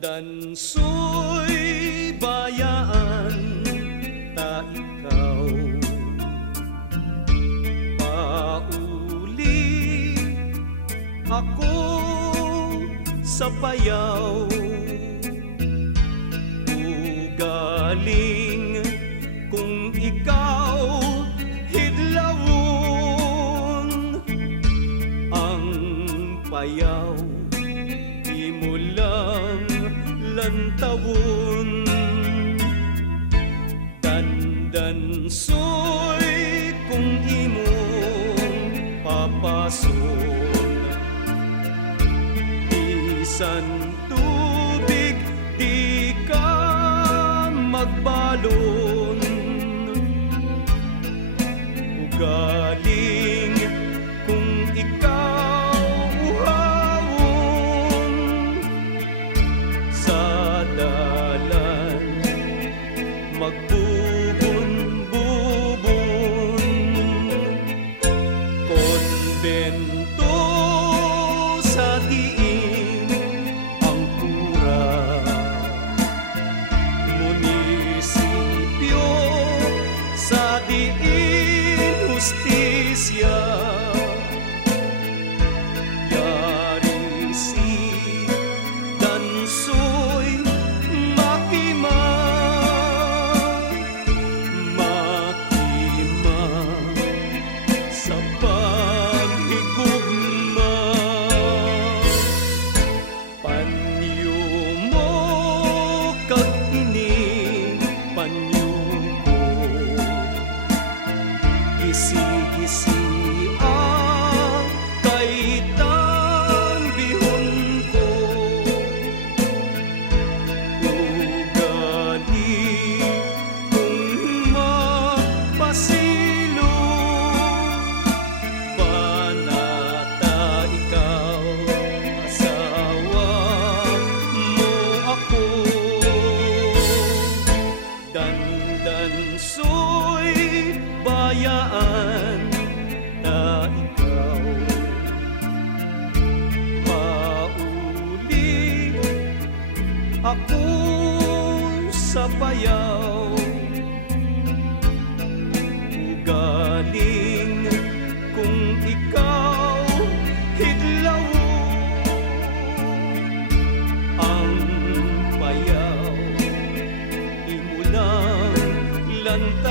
Dandansoy bayaan ta ikaw, pauli ako sa payaw, ugaling kung ikaw hidlawon ang payaw imo lang lantawon. Dandansoy kung imong papason, bisan tubig di ka magbalon, ugaling kung ikaw uhawon sa dalan magbubon-bubon. Konbento sa diin ang pura, munisipyo sa diin hustisya, yari si Dansoy makima, makima sa paghigugma. Panyo mo kag ini panyo ko, gisi-gisi ang kaitan bihon ko, ugali kung mapasilo, banata ikaw asawa mo ako. Dandansoy bayaan na ikaw, pauli ako sa payaw, ugaling kung ikaw hidlawon ang payaw imo lang lanta